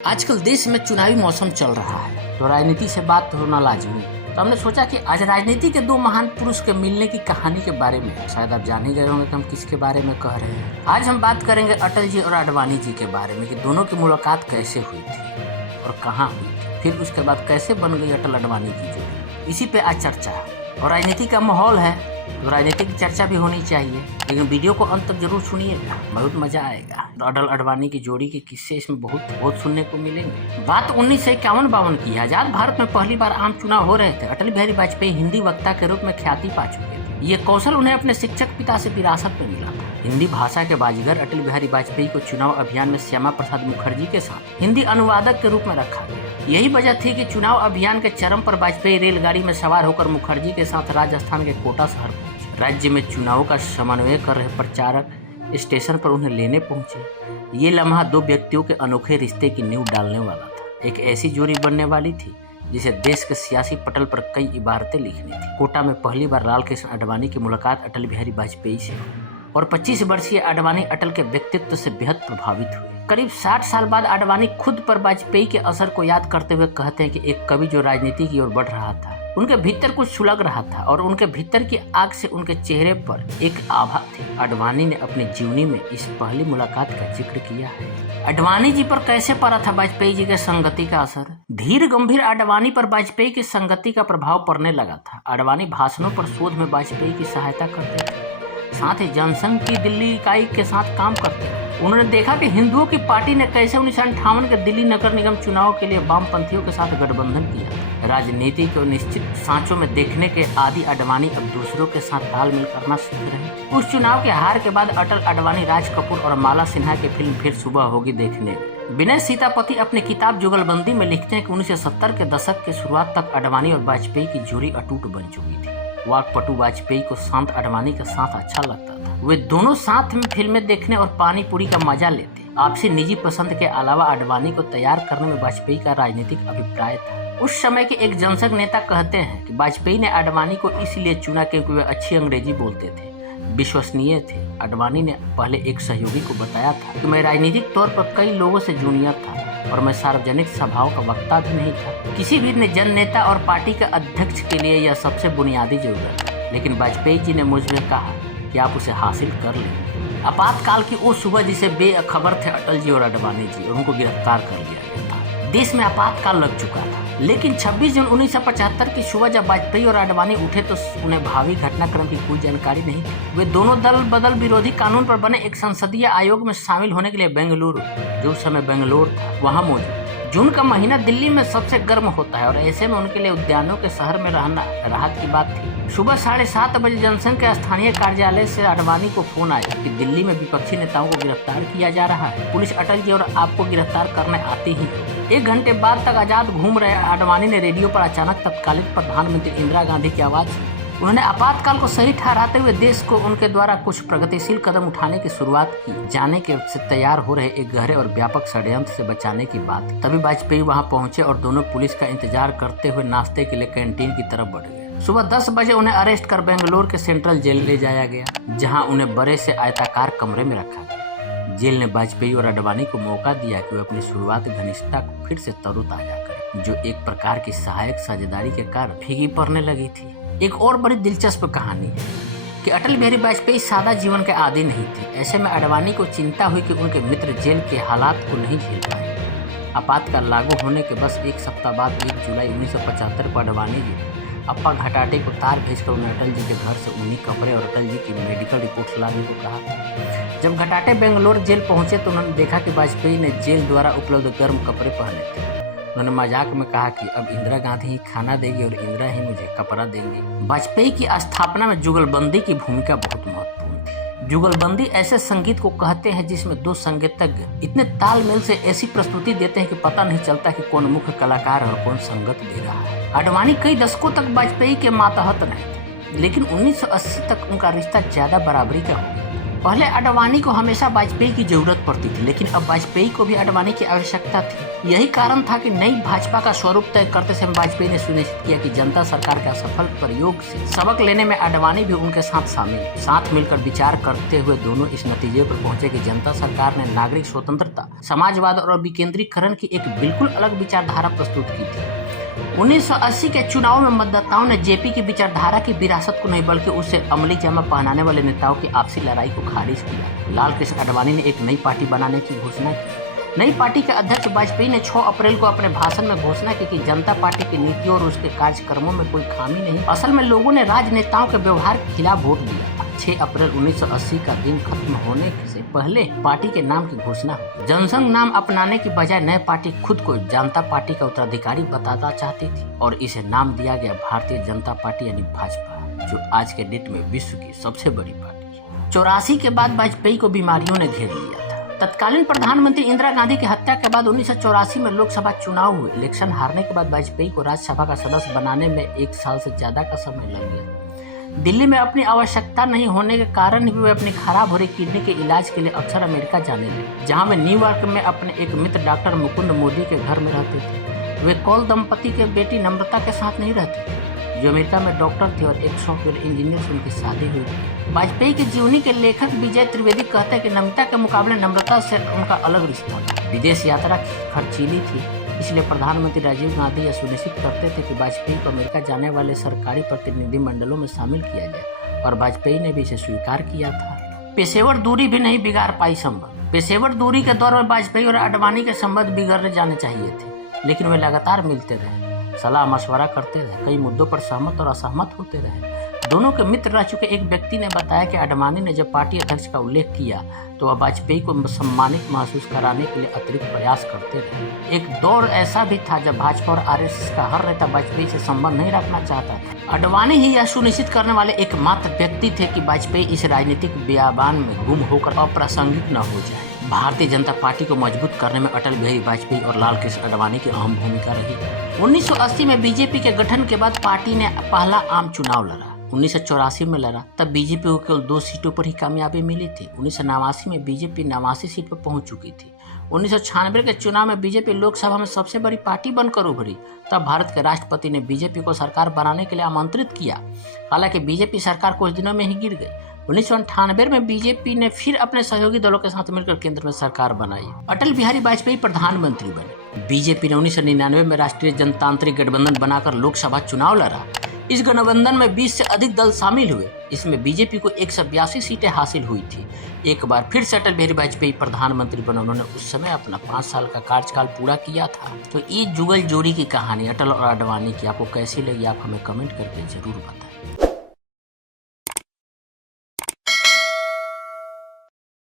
आजकल देश में चुनावी मौसम चल रहा है तो राजनीति से बात होना लाजमी। तो हमने सोचा कि आज राजनीति के दो महान पुरुष के मिलने की कहानी के बारे में, शायद आप जान ही गए होंगे कि हम किसके बारे में कह रहे हैं। आज हम बात करेंगे अटल जी और आडवाणी जी के बारे में कि दोनों की मुलाकात कैसे हुई थी और कहाँ हुई थी, फिर उसके बाद कैसे बन गई अटल आडवाणी की जोड़ी। इसी पे आज चर्चा है और राजनीति का माहौल है तो राजनीति की चर्चा भी होनी चाहिए, लेकिन वीडियो को अंत तक जरूर सुनिएगा, बहुत मजा आएगा। अटल आडवाणी की जोड़ी के किस्से इसमें बहुत सुनने को मिलेंगे। बात 1951-52 की है। आजाद भारत में पहली बार आम चुनाव हो रहे थे। अटल बिहारी वाजपेयी हिंदी वक्ता के रूप में ख्याति पा चुके थे। ये कौशल उन्हें अपने शिक्षक पिता से विरासत में मिला था। हिंदी भाषा के बाजीगर अटल बिहारी वाजपेयी को चुनाव अभियान में श्यामा प्रसाद मुखर्जी के साथ हिंदी अनुवादक के रूप में रखा गया। यही वजह थी कि चुनाव अभियान के चरम पर वाजपेयी रेलगाड़ी में सवार होकर मुखर्जी के साथ राजस्थान के कोटा शहर पहुंचे। राज्य में चुनाव का समन्वय कर रहे प्रचारक स्टेशन पर उन्हें लेने पहुंचे। ये लम्हा दो व्यक्तियों के अनोखे रिश्ते की नींव डालने वाला था। एक ऐसी जोड़ी बनने वाली थी जिसे देश के सियासी पटल पर कई इबारतें लिखनी थी। कोटा में पहली बार लाल कृष्ण आडवाणी की मुलाकात अटल बिहारी वाजपेयी से हुई और 25 वर्षीय आडवाणी अटल के व्यक्तित्व से बेहद प्रभावित हुए। करीब 60 साल बाद आडवाणी खुद पर वाजपेयी के असर को याद करते हुए कहते हैं कि एक कवि जो राजनीति की ओर बढ़ रहा था, उनके भीतर कुछ सुलग रहा था और उनके भीतर की आग से उनके चेहरे पर एक आभा थी। आडवाणी ने अपनी जीवनी में इस पहली मुलाकात का जिक्र किया है। आडवाणी जी पर कैसे पड़ा था वाजपेयी जी के संगति का असर? धीर गंभीर आडवाणी पर वाजपेयी की संगति का प्रभाव पड़ने लगा था। आडवाणी भाषणों पर शोध में वाजपेयी की सहायता करते थे, साथ ही जनसंघ की दिल्ली इकाई के साथ काम करते हैं। उन्होंने देखा कि हिंदुओं की पार्टी ने कैसे 1958 के दिल्ली नगर निगम चुनाव के लिए वामपंथियों के साथ गठबंधन किया। राजनीति को निश्चित सांचों में देखने के आदि आडवाणी अब दूसरों के साथ तालमेल करना सीख रहे। उस चुनाव के हार के बाद अटल आडवाणी राज कपूर और माला सिन्हा की फिल्म फिर सुबह होगी देखने गए। विनय सीतापति अपनी किताब जुगलबंदी में लिखते हैं कि 1970 के दशक के शुरुआत तक आडवाणी और वाजपेयी की जोड़ी अटूट बन चुकी थी। वाकपटु वाजपेयी को शांत आडवाणी का साथ अच्छा लगता था। वे दोनों साथ में फिल्में देखने और पानी पूरी का मजा लेते। आपसी निजी पसंद के अलावा आडवाणी को तैयार करने में वाजपेयी का राजनीतिक अभिप्राय था। उस समय के एक जनसंघ नेता कहते हैं कि वाजपेयी ने आडवाणी को इसलिए चुना क्योंकि वे अच्छी अंग्रेजी बोलते थे, विश्वसनीय थे। आडवाणी ने पहले एक सहयोगी को बताया था कि मैं राजनीतिक तौर पर कई लोगों से जूनियर था और मैं सार्वजनिक सभाओं का वक्ता भी नहीं था। किसी भी जन नेता और पार्टी के अध्यक्ष के लिए यह सबसे बुनियादी जरूरत है, लेकिन वाजपेयी जी ने मुझसे कहा कि आप उसे हासिल कर लेंगे। आपातकाल की वो सुबह जिसे बेखबर थे अटल जी और आडवाणी जी, और उनको गिरफ्तार कर लिया गया था। देश में आपातकाल लग चुका था, लेकिन 26 जून 1975 की सुबह जब वाजपेयी और आडवाणी उठे तो उन्हें भावी घटनाक्रम की कोई जानकारी नहीं थी। वे दोनों दल बदल विरोधी कानून पर बने एक संसदीय आयोग में शामिल होने के लिए बेंगलुरु, जो उस समय बेंगलोर था, वहाँ मौजूद। जून का महीना दिल्ली में सबसे गर्म होता है और ऐसे में उनके लिए उद्यानों के शहर में रहना राहत की बात थी। सुबह 7:30 बजे जनसंघ के स्थानीय कार्यालय से आडवाणी को फोन आया कि दिल्ली में विपक्षी नेताओं को गिरफ्तार किया जा रहा है। पुलिस अटल जी और आपको गिरफ्तार करने आती ही है। 1 घंटे बाद तक आजाद घूम रहे आडवाणी ने रेडियो पर अचानक तत्कालीन प्रधानमंत्री इंदिरा गांधी की आवाज सुनी। उन्होंने आपातकाल को सही ठहराते हुए देश को उनके द्वारा कुछ प्रगतिशील कदम उठाने की शुरुआत की जाने के से तैयार हो रहे एक गहरे और व्यापक षड्यंत्र से बचाने की बात। तभी वाजपेयी वहां पहुंचे और दोनों पुलिस का इंतजार करते हुए नाश्ते के लिए कैंटीन की तरफ बढ़ गए। सुबह 10 बजे उन्हें अरेस्ट कर बेंगलोर के सेंट्रल जेल ले जाया गया, जहाँ उन्हें बड़े से आयताकार कमरे में रखा गया। जेल ने वाजपेयी और आडवाणी को मौका दिया कि वे अपनी शुरुआत घनिष्ठता को फिर से तरोताजा करें, जो एक प्रकार की सहायक साझेदारी के कारण फीकी पड़ने लगी थी। एक और बड़ी दिलचस्प कहानी है कि अटल बिहारी वाजपेयी सादा जीवन के आदी नहीं थे। ऐसे में आडवाणी को चिंता हुई कि उनके मित्र जेल के हालात को नहीं झेल पाए। आपातकाल लागू होने के बस 1 सप्ताह बाद 1 जुलाई 1975 को आडवाणी जी अप्पा घटाटे को तार भेजकर उन्हें अटल जी के घर से ऊनी कपड़े और अटल जी की मेडिकल रिपोर्ट लाने को कहा। जब घटाटे बेंगलोर जेल पहुंचे तो उन्होंने देखा कि वाजपेयी ने जेल द्वारा उपलब्ध गर्म कपड़े पहने थे। उन्होंने मजाक में कहा कि अब इंदिरा गांधी ही खाना देगी और इंदिरा ही मुझे कपड़ा देंगी। वाजपेयी की स्थापना में जुगलबंदी की भूमिका बहुत महत्वपूर्ण थी। जुगलबंदी ऐसे संगीत को कहते हैं जिसमें दो संगीतज्ञ इतने तालमेल से ऐसी प्रस्तुति देते हैं कि पता नहीं चलता कि कौन मुख्य कलाकार और कौन संगत दे रहा है। आडवाणी कई दशकों तक वाजपेयी के मातहत रहे थे, लेकिन 1980 तक उनका रिश्ता ज्यादा बराबरी का हो गया। पहले आडवाणी को हमेशा वाजपेयी की जरूरत पड़ती थी, लेकिन अब वाजपेयी को भी आडवाणी की आवश्यकता थी। यही कारण था कि नई भाजपा का स्वरूप तय करते समय वाजपेयी ने सुनिश्चित किया कि जनता सरकार के असफल प्रयोग से सबक लेने में आडवाणी भी उनके साथ मिलकर विचार करते हुए दोनों इस नतीजे पर पहुंचे कि जनता सरकार ने नागरिक स्वतंत्रता, समाजवाद और विकेंद्रीकरण की एक बिल्कुल अलग विचारधारा प्रस्तुत की थी। 1980 के चुनाव में मतदाताओं ने जेपी की विचारधारा की विरासत को नहीं बल्कि उससे अमली जामा पहनाने वाले नेताओं की आपसी लड़ाई को खारिज किया। लाल कृष्ण आडवाणी ने एक नई पार्टी बनाने की घोषणा की। नई पार्टी के अध्यक्ष वाजपेयी ने 6 अप्रैल को अपने भाषण में घोषणा की कि जनता पार्टी की नीतियों और उसके कार्यक्रमों में कोई खामी नहीं। असल में लोगों ने राजनेताओं के व्यवहार के खिलाफ वोट दिया। 6 अप्रैल 1980 का दिन खत्म होने से पहले पार्टी के नाम की घोषणा हुई। जनसंघ नाम अपनाने की बजाय नई पार्टी खुद को जनता पार्टी का उत्तराधिकारी बताना चाहती थी और इसे नाम दिया गया भारतीय जनता पार्टी यानी भाजपा, जो आज के डेट में विश्व की सबसे बड़ी पार्टी है। 84 के बाद वाजपेयी को बीमारियों ने घेर लिया था। तत्कालीन प्रधानमंत्री इंदिरा गांधी की हत्या के बाद 1984 में लोकसभा चुनाव हुए। इलेक्शन हारने के बाद वाजपेयी को राज्यसभा का सदस्य बनाने में 1 साल से ज्यादा का समय लग गया। दिल्ली में अपनी आवश्यकता नहीं होने के कारण भी वे अपनी खराब हो रही किडनी के इलाज के लिए अक्सर अमेरिका जाने लगे, जहां वे न्यूयॉर्क में अपने एक मित्र डॉक्टर मुकुंद मोदी के घर में रहते थे। वे कौल दंपति के बेटी नम्रता के साथ नहीं रहते थे, जो अमेरिका में डॉक्टर थे और एक सॉफ्टवेयर इंजीनियर से उनकी शादी हुई थी। वाजपेयी की जीवनी के लेखक विजय त्रिवेदी कहते हैं कि नमिता के मुकाबले नम्रता से उनका अलग रिश्ता था। विदेश यात्रा खर्चीली थी, इसलिए प्रधानमंत्री राजीव गांधी यह सुनिश्चित करते थे कि वाजपेयी को अमेरिका जाने वाले सरकारी प्रतिनिधि मंडलों में शामिल किया जाए और वाजपेयी ने भी इसे स्वीकार किया था। पेशेवर दूरी भी नहीं बिगाड़ पाई संबंध। पेशेवर दूरी के दौर में वाजपेयी और आडवाणी के संबंध बिगड़ने जाने चाहिए थे, लेकिन वे लगातार मिलते रहे, सलाह मशवरा करते रहे, कई मुद्दों पर सहमत और असहमत होते रहे। दोनों के मित्र रह चुके एक व्यक्ति ने बताया कि आडवाणी ने जब पार्टी अध्यक्ष का उल्लेख किया तो वह वाजपेयी को सम्मानित महसूस कराने के लिए अतिरिक्त प्रयास करते रहे। एक दौर ऐसा भी था जब भाजपा और आरएसएस का हर नेता वाजपेयी से संबंध नहीं रखना चाहता था। आडवाणी ही यह सुनिश्चित करने वाले एकमात्र व्यक्ति थे कि वाजपेयी इस राजनीतिक बयान में गुम होकर अप्रासंगिक न हो जाए। भारतीय जनता पार्टी को मजबूत करने में अटल बिहारी वाजपेयी और लाल कृष्ण आडवाणी की अहम भूमिका रही। 1980 में बीजेपी के गठन के बाद पार्टी ने पहला आम चुनाव लड़ा। 1984 में लड़ा, तब बीजेपी को केवल 2 सीटों पर ही कामयाबी मिली थी। 1989 में बीजेपी 89 सीट पर पहुंच चुकी थी। 1996 के चुनाव में बीजेपी लोकसभा में सबसे बड़ी पार्टी बनकर उभरी। तब भारत के राष्ट्रपति ने बीजेपी को सरकार बनाने के लिए आमंत्रित किया। हालांकि बीजेपी सरकार कुछ दिनों में ही गिर गई। 1998 में बीजेपी ने फिर अपने सहयोगी दलों के साथ मिलकर केंद्र में सरकार बनाई। अटल बिहारी वाजपेयी प्रधानमंत्री बने। बीजेपी ने 1999 में राष्ट्रीय जनतांत्रिक गठबंधन बनाकर लोकसभा चुनाव लड़ा। इस गठबंधन में 20 से अधिक दल शामिल हुए। इसमें बीजेपी को 182 सीटें हासिल हुई थी। एक बार फिर से अटल बिहारी वाजपेयी प्रधानमंत्री बने। उन्होंने उस समय अपना 5 साल का कार्यकाल पूरा किया था। तो ये जुगल जोड़ी की कहानी अटल और आडवाणी की आपको कैसी लगी, आप हमें कमेंट करके जरूर बताएं।